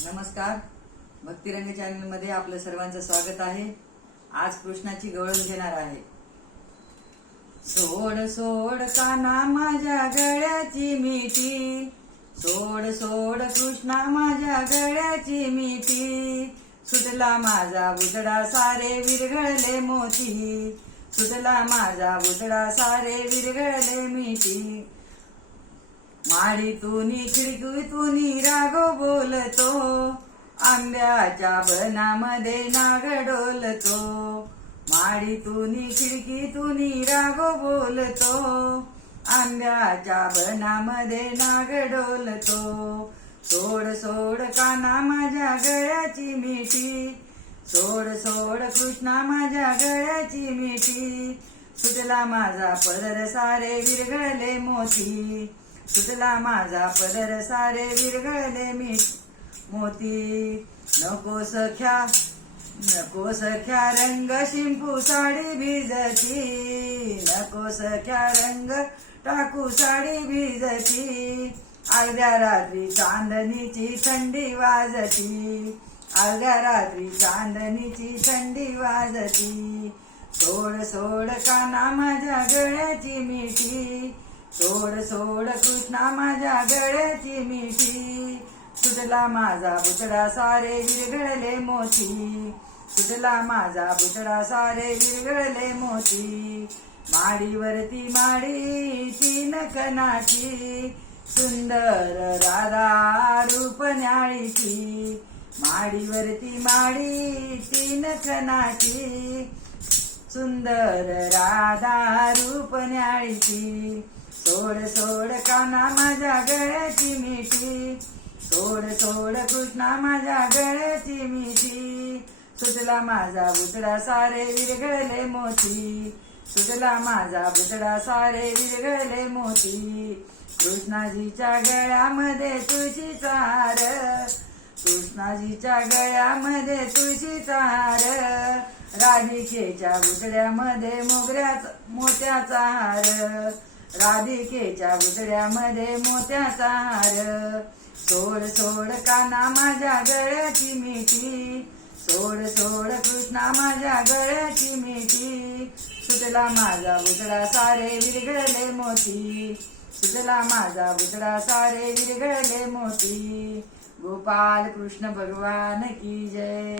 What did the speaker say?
नमस्कार, भक्तिरंग चॅनल मध्ये आपलं सर्वांचं स्वागत आहे। आज कृष्णाची गवळण घेणार आहे। सोड सोड काना माझ्या गळ्याची मिठी, सोड सोड कृष्णा माझ्या गळ्याची मिठी, सुटला माझा बुजडा सारे विरघळले मोती, सुटला माझा बुजडा सारे विरघळले मिठी। माडीतूनी खिडकीतूनी राघव बोलतो, आंब्याच्या बनामध्ये नाग डोलतो। माडीतूनी खिडकीतूनी राघव बोलतो, आंब्याच्या बनामध्ये नाग डोलतो। सोड सोड काना माझ्या गळ्याची मिठी, सोड सोड कृष्णा माझ्या गळ्याची मिठी, सुटला माझा पदर सारे विरघळले मोती, सुटला माझा पदर सारे विरघळले मोती। नको सख्या रंग शिंपू साडी भिजती, नको सख्या रंग टाकू साडी भिजती, अर्ध्या रात्री चांदणीची थंडी वाजती, अर्ध्या रात्री चांदणीची थंडी वाजती। सोड सोड काना माझ्या गळ्याची मिठी, सोड सोड कृष्णा माझ्या गळ्याची मिठी, सुटला माझा बुचडा सारे विरघळले मोती, सुटला माझा बुचडा सारे विरघळले मोती। माडीवरती माडी तीन कणाची, सुंदर राधा रूप न्याळीची, माडीवरती माडी तीन कणाची, सुंदर राधा रूप न्याळीची। सोड सोड काना माझ्या गळ्याची मिठी, सोड सोड कृष्णा माझ्या गळ्याची मिठी, सुटला माझा बुचडा सारे विरघळले मोती, सुटला माझा बुचडा सारे विरघळले मोती। कृष्णाजीच्या गळ्यामध्ये तुळशीचा हार, कृष्णाजीच्या गळ्यामध्ये तुळशीचा हार, राधिकेच्या बुचड्यामध्ये मोत्याचा हार, राधिकेच्या बुचड्यामध्ये मोत्याचा हार। सोड सोड काना माझ्या गळ्याची मिठी, सोड सोड कृष्णा माझ्या गळ्याची मिठी, सुटला माझा बुचडा सारे विरघळले मोती, सुटला माझा बुचडा सारे विरघळले मोती। गोपाल कृष्ण भगवान की जय।